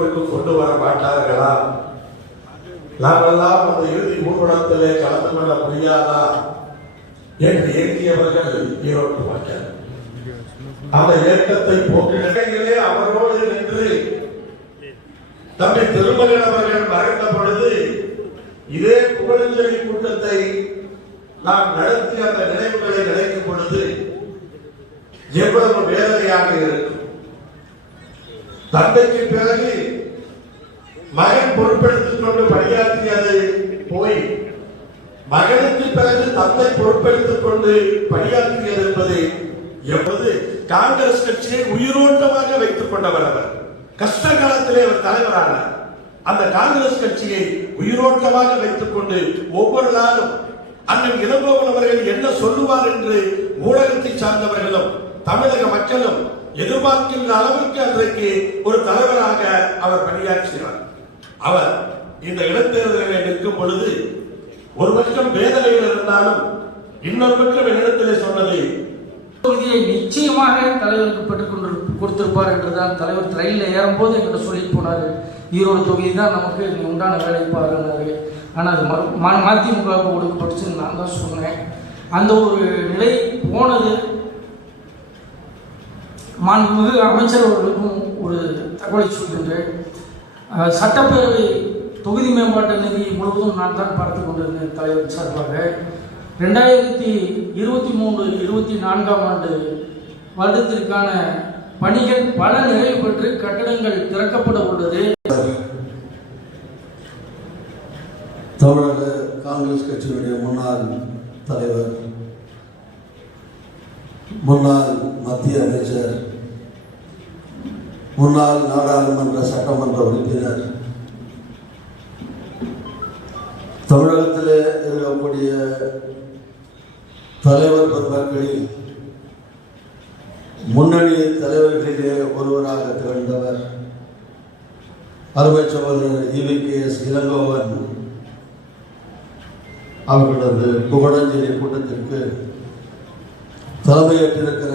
ஈரோட்டுக்கு கொண்டு வர மாட்டார்களா? நாமெல்லாம் அந்த இறுதி ஊர்வலத்திலே கலந்து கொள்ள முடியாதா? என்று ஏங்கியவர்கள் ஈரோட்டு மக்கள். அந்த ஏக்கத்தை போக்கிலே அவரோடு நின்று தம்பி திருமகன் அவர்கள் மறைந்த பொழுது இதே புகழஞ்சலி கூட்டத்தை நாம் நடத்திய அந்த நினைவுகளை நினைக்கும் பொழுது எவ்வளவு வேதனையாக இருக்கும். தந்தைக்கு பிறகு மகன் பொறுப்பெடுத்துக் கொண்டு பணியாற்றியது போய் மகனுக்கு பிறகு தந்தை பொறுப்பெடுத்துக் கொண்டு பணியாற்றியது என்பது எப்போது காங்கிரஸ் கட்சியை உயிரோட்டமாக வைத்துக் கொண்டவர் அவர். கஷ்ட காலத்திலே அவர் தலைவரானார் அந்த காங்கிரஸ் கட்சியை உயிரோட்டமாக வைத்துக் கொண்டு ஒவ்வொரு நாளும் அண்ணன் இளங்கோவன் அவர்கள் என்ன சொல்லுவார் என்று ஊடகத்தை சார்ந்தவர்களும் தமிழக மக்களும் எதிர்பார்க்கின்ற அளவிற்கு அன்றைக்கு ஒரு தலைவராக அவர் பணியாற்றினார் அவர் இந்த இடைத்தேர்தலில் நிற்கும் பொழுது ஒரு பட்சம் வேதனையில் இருந்தாலும் இன்னொரு பட்சம் என்னிடத்திலே சொன்னது தொகுதியை நிச்சயமாக தலைவருக்கு பெற்றுக் கொண்டு கொடுத்திருப்பார் என்றுதான் தலைவர் ரயிலில் ஏறும்போது என்கிட்ட சொல்லி போனார் ஈரோடு தொகுதி தான் நமக்கு உண்டான வேலை பாருன்னாரு ஆனால் அது மறு- மா- மதிமுகவுக்கு ஒடுக்கப்பட்டுச்சுன்னு நான் தான் சொன்னேன் அந்த ஒரு நிலை போனது மாண்புமிகு அமைச்சர் அவர்களுக்கும் ஒரு தகவலை சொல்கின்றேன். சட்டப்பேரவை தொகுதி மேம்பாட்டு நிதி முழுவதும் நான் தான் பார்த்து கொண்டிருந்தேன் தலைவர் சார்பாக ரெண்டாயிரத்தி இருபத்தி மூன்று இருபத்தி நான்காம் ஆண்டு வருடத்திற்கான பணிகள் பல நிறைவு பெற்று கட்டடங்கள் திறக்கப்பட உள்ளது. தமிழக காங்கிரஸ் கட்சியினுடைய முன்னாள் தலைவர் முன்னாள் மத்திய அமைச்சர் முன்னாள் நாடாளுமன்ற சட்டமன்ற உறுப்பினர். தமிழகத்தில் இருக்கக்கூடிய தலைவர் பெருமக்களில் முன்னணி தலைவர்களிலே ஒருவராக திகழ்ந்தவர் அருமை சகோதரர் இவி கே எஸ் இளங்கோவன் அவர்களது புகழஞ்சலி கூட்டத்திற்கு தலைமையேற்றிருக்கிற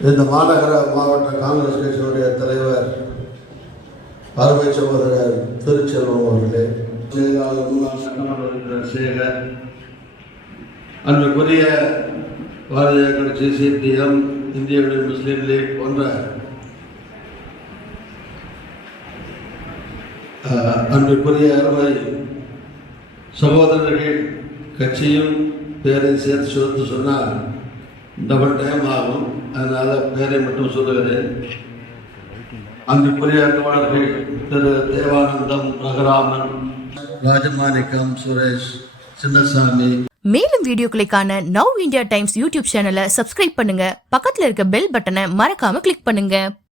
இந்த மாநகர மாவட்ட காங்கிரஸ் கட்சியினுடைய தலைவர் அருமை சகோதரர் திருச்செல்வம் அவர்களே. செயலாளர் முன்னாள் சட்டமன்ற உறுப்பினர் சேகர் அன்புக்குரிய பாரதிய கட்சி சிபிஎம் இந்திய முஸ்லீம் லீக் போன்ற அன்புக்குரிய அருமை சகோதரர்கள் கட்சியும் பேரையும் சேர்த்து சேர்த்து சொன்னால் டபுள் டைம் ஆகும். அதனால பேரை மட்டும் சொல்லுகிறேன். அன்புக்குரிய தோழர்கள் திரு தேவானந்தம் ரகுராமன் ராஜமாணிக்கம் சுரேஷ் சின்னசாமி. மேலும் வீடியோக்களை காண நவ் இந்தியா டைம்ஸ் யூடியூப் சேனலை சப்ஸ்கிரைப் பண்ணுங்க. பக்கத்தில் இருக்க பெல் பட்டனை மறக்காம கிளிக் பண்ணுங்க.